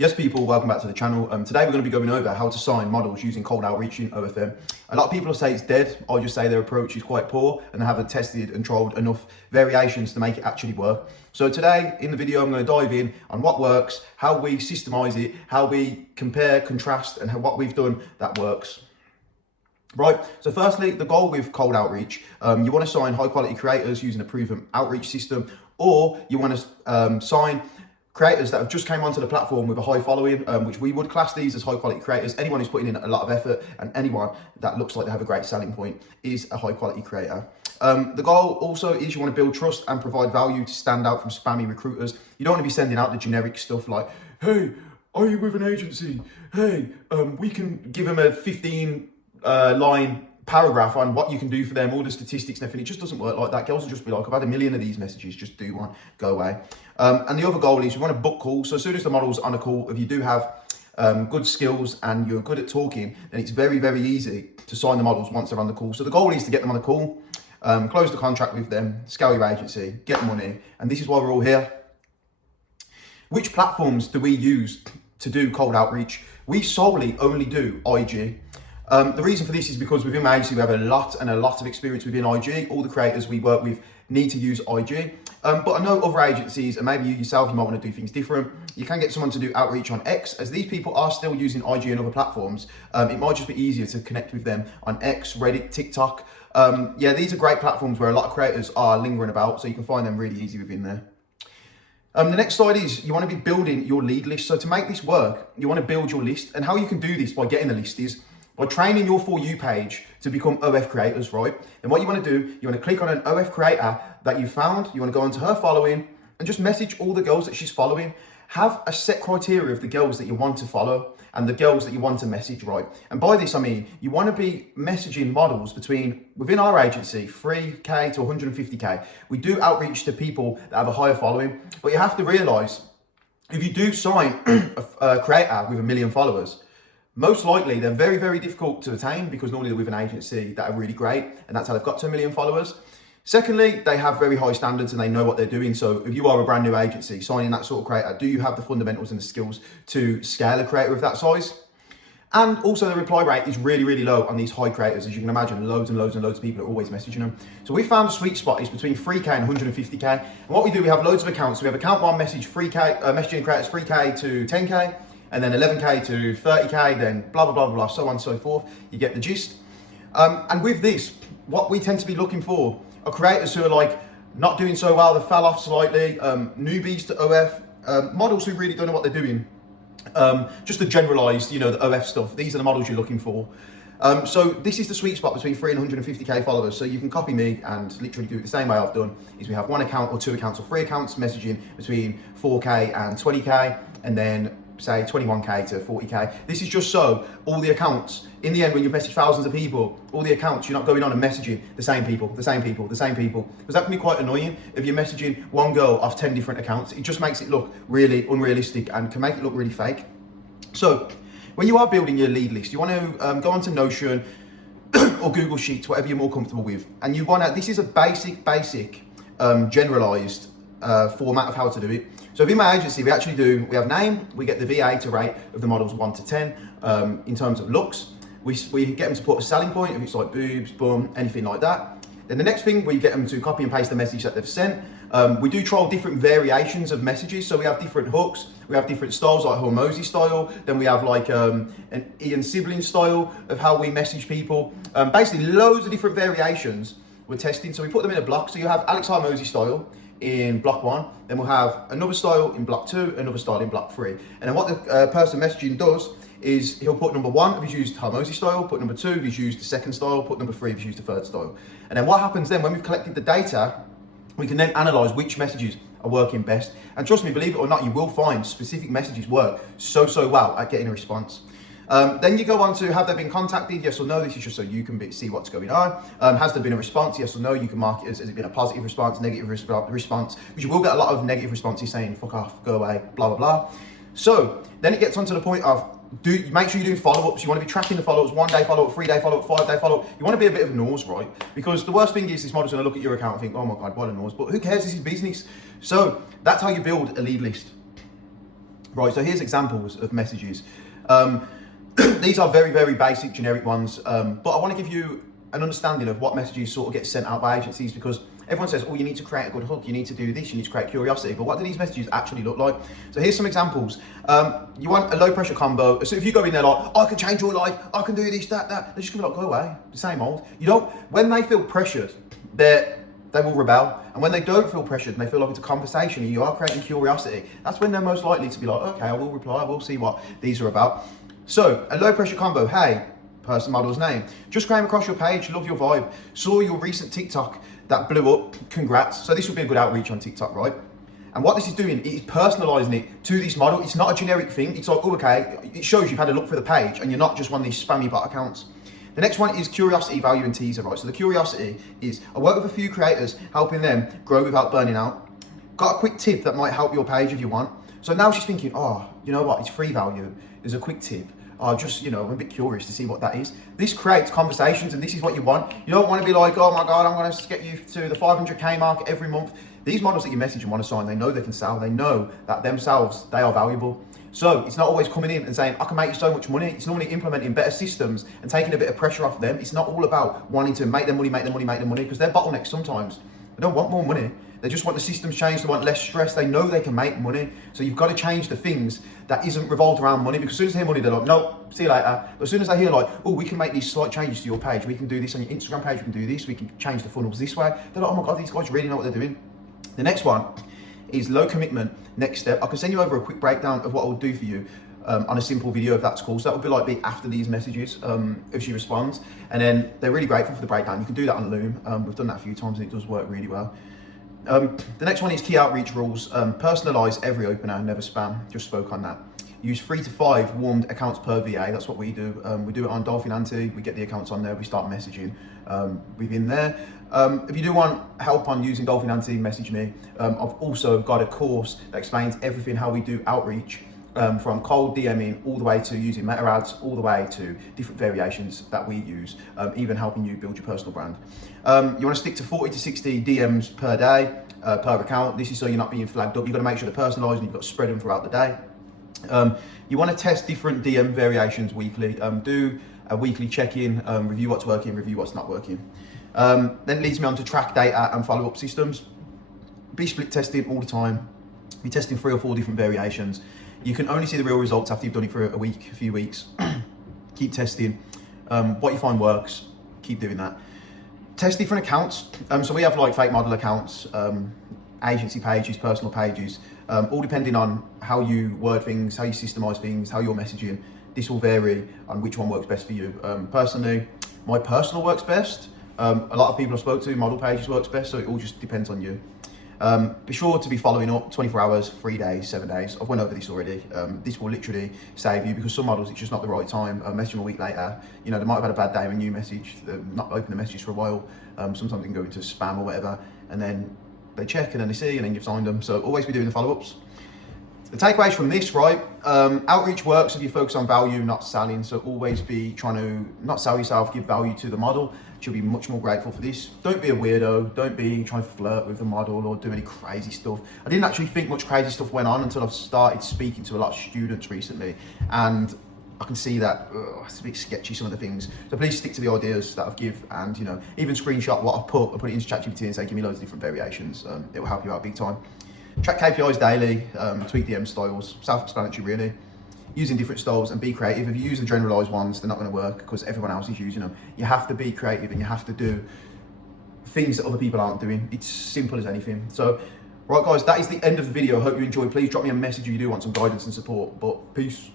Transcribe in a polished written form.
Yes, people, welcome back to the channel. Today we're going to be going over how to sign models using cold outreach in OFM. A lot of people say it's dead. I just say their approach is quite poor and they haven't tested and trialed enough variations to make it actually work. So today in the video, I'm going to dive in on what works, how we systemize it, how we compare, contrast, and what we've done that works. Right, so firstly, the goal with cold outreach, you want to sign high quality creators using a proven outreach system, or you want to sign creators that have just came onto the platform with a high following, which we would class these as high quality creators. Anyone who's putting in a lot of effort and anyone that looks like they have a great selling point is a high quality creator. The goal also is you want to build trust and provide value to stand out from spammy recruiters. You don't want to be sending out the generic stuff like, hey, are you with an agency? Hey, we can give them a 15 line paragraph on what you can do for them, all the statistics and everything. It just doesn't work like that. Girls will just be like, I've had a million of these messages, just do one, go away. And the other goal is you want to book calls. So as soon as the model's on a call, if you do have good skills and you're good at talking, then it's very, very easy to sign the models once they're on the call. So the goal is to get them on a call, close the contract with them, scale your agency, get money. And this is why we're all here. Which platforms do we use to do cold outreach? We solely only do IG. The reason for this is because within my agency, we have a lot of experience within IG. All the creators we work with need to use IG. But I know other agencies, and maybe you yourself, you might want to do things different. You can get someone to do outreach on X, as these people are still using IG and other platforms. It might just be easier to connect with them on X, Reddit, TikTok. Yeah, these are great platforms where a lot of creators are lingering about, so you can find them really easy within there. The next slide is you want to be building your lead list. So to make this work, you want to build your list, and how you can do this by getting a list is by training your For You page to become OF creators, right? And what you want to do, you want to click on an OF creator that you found, you want to go into her following and just message all the girls that she's following. Have a set criteria of the girls that you want to follow and the girls that you want to message, right? And by this, I mean, you want to be messaging models within our agency, 3K to 150K. We do outreach to people that have a higher following, but you have to realize if you do sign a creator with 1 million followers, most likely they're very, very difficult to attain because normally they're with an agency that are really great and that's how they've got to 1 million followers. Secondly, they have very high standards and they know what they're doing. So if you are a brand new agency signing that sort of creator, do you have the fundamentals and the skills to scale a creator of that size? And also the reply rate is really, really low on these high creators. As you can imagine, loads and loads and loads of people are always messaging them. So we found the sweet spot is between 3K and 150K. And what we do, we have loads of accounts. So we have account one message 3K, messaging creators 3K to 10K. And then 11K to 30K, then blah, blah, blah, blah, so on and so forth. You get the gist. And with this, what we tend to be looking for are creators who are like not doing so well, they fell off slightly, newbies to OF, models who really don't know what they're doing. Just the generalized, the OF stuff. These are the models you're looking for. So this is the sweet spot between 3 and 150K followers. So you can copy me and literally do it the same way I've done, is we have 1 account or 2 accounts or 3 accounts messaging between 4K and 20K, and then say 21K to 40K. This is just so all the accounts, in the end, when you message thousands of people, all the accounts, you're not going on and messaging the same people, because that can be quite annoying if you're messaging one girl off 10 different accounts. It just makes it look really unrealistic and can make it look really fake. So when you are building your lead list, you want to go onto Notion or Google Sheets, whatever you're more comfortable with. And you want to, this is a basic, generalized format of how to do it. So in my agency, we have name, we get the VA to rate of the models 1 to 10 in terms of looks. We get them to put a selling point, if it's like boobs, bum, anything like that. Then the next thing, we get them to copy and paste the message that they've sent. We do trial different variations of messages. So we have different hooks, we have different styles like Hormozy style. Then we have like an Ian Sibling style of how we message people. Basically loads of different variations we're testing. So we put them in a block. So you have Alex Hormozy style in block 1, then we'll have another style in block 2, another style in block 3. And then what the person messaging does is he'll put number 1 if he's used Hormozy style, put number 2 if he's used the second style, put number 3 if he's used the third style. And then what happens then, when we've collected the data, we can then analyze which messages are working best. And trust me, believe it or not, you will find specific messages work so well at getting a response. Then you go on to, have they been contacted? Yes or no. This is just so you can see what's going on. Has there been a response? Yes or no. You can mark it as, has it been a positive response, negative response, because you will get a lot of negative responses saying, fuck off, go away, blah, blah, blah. So then it gets on to the point of, make sure you're doing follow-ups. You want to be tracking the follow-ups, 1 day follow-up, 3 day follow-up, 5 day follow-up. You want to be a bit of a nose, right? Because the worst thing is this model's going to look at your account and think, oh my God, what a nose. But who cares? This is business. So that's how you build a lead list. Right, so here's examples of messages. These are very, very basic, generic ones, but I want to give you an understanding of what messages sort of get sent out by agencies, because everyone says, oh, you need to create a good hook, you need to do this, you need to create curiosity, but what do these messages actually look like? So here's some examples. You want a low pressure combo, so if you go in there like, I can change your life, I can do this, that, they're just gonna be like, go away, the same old. You don't, when they feel pressured, they will rebel. And when they don't feel pressured and they feel like it's a conversation and you are creating curiosity, that's when they're most likely to be like, okay, I will reply, I will see what these are about. So a low pressure combo, hey, person, model's name, just came across your page, love your vibe, saw your recent TikTok that blew up, congrats. So this would be a good outreach on TikTok, right? And what this is doing, it is personalizing it to this model. It's not a generic thing. It's like, oh, okay, it shows you've had a look for the page and you're not just one of these spammy bot accounts. The next one is curiosity, value, and teaser, right? So the curiosity is, I work with a few creators, helping them grow without burning out. Got a quick tip that might help your page if you want. So now she's thinking, oh, you know what? It's free value. There's a quick tip. Oh, just, you know, I'm a bit curious to see what that is. This creates conversations, and this is what you want. You don't want to be like, oh my God, I'm going to get you to the 500K mark every month. These models that you message and want to sign, they know they can sell. They know that themselves, they are valuable. So it's not always coming in and saying, I can make you so much money. It's normally implementing better systems and taking a bit of pressure off them. It's not all about wanting to make them money, because they're bottlenecks sometimes. They don't want more money. They just want the systems changed. They want less stress. They know they can make money. So you've got to change the things that isn't revolved around money, because as soon as they hear money, they're like, no, see you later. But as soon as they hear like, oh, we can make these slight changes to your page. We can do this on your Instagram page. We can do this. We can change the funnels this way. They're like, oh my God, these guys really know what they're doing. The next one is low commitment. Next step. I can send you over a quick breakdown of what I will do for you on a simple video if that's cool. So that would be like after these messages, if she responds. And then they're really grateful for the breakdown. You can do that on Loom. We've done that a few times and it does work really well. The next one is key outreach rules. Personalize every opener, never spam. Just spoke on that. Use 3 to 5 warmed accounts per VA. That's what we do. We do it on Dolphin Anti. We get the accounts on there. We start messaging within there. If you do want help on using Dolphin Anti, message me. I've also got a course that explains everything, how we do outreach, from cold DMing all the way to using meta ads, all the way to different variations that we use, even helping you build your personal brand. You want to stick to 40 to 60 DMs per day, per account. This is so you're not being flagged up. You've got to make sure they're personalized and you've got to spread them throughout the day. You want to test different DM variations weekly. Do a weekly check-in, review what's working, review what's not working. Then leads me on to track data and follow-up systems. Be split testing all the time. Be testing 3 or 4 different variations. You can only see the real results after you've done it for a few weeks. Keep testing. What you find works, keep doing that. Test different accounts. So we have like fake model accounts, agency pages, personal pages, all depending on how you word things, how you systemize things, how you're messaging. This will vary on which one works best for you. Personally, my personal works best. A lot of people I spoke to, model pages works best, so it all just depends on you. Be sure to be following up 24 hours, 3 days, 7 days. I've went over this already. This will literally save you, because some models, it's just not the right time. Message them a week later. You know, they might have had a bad day when you message, not open the messages for a while. Sometimes it can go into spam or whatever, and then they check and then they see and then you've signed them. So always be doing the follow-ups. The takeaways from this, right? Outreach works if you focus on value, not selling. So always be trying to not sell yourself, give value to the model. She'll be much more grateful for this. Don't be a weirdo. Don't be trying to flirt with the model or do any crazy stuff. I didn't actually think much crazy stuff went on until I've started speaking to a lot of students recently. And I can see that it's a bit sketchy, some of the things. So please stick to the ideas that I've give, and you know, even screenshot what I've put and put it into ChatGPT and say, give me loads of different variations. It will help you out big time. Track KPIs daily, tweak DM styles, self-explanatory really. Using different styles and be creative. If you use the generalized ones, they're not going to work because everyone else is using them. You have to be creative and you have to do things that other people aren't doing. It's simple as anything. So, right guys, that is the end of the video. I hope you enjoyed. Please drop me a message if you do want some guidance and support, but peace.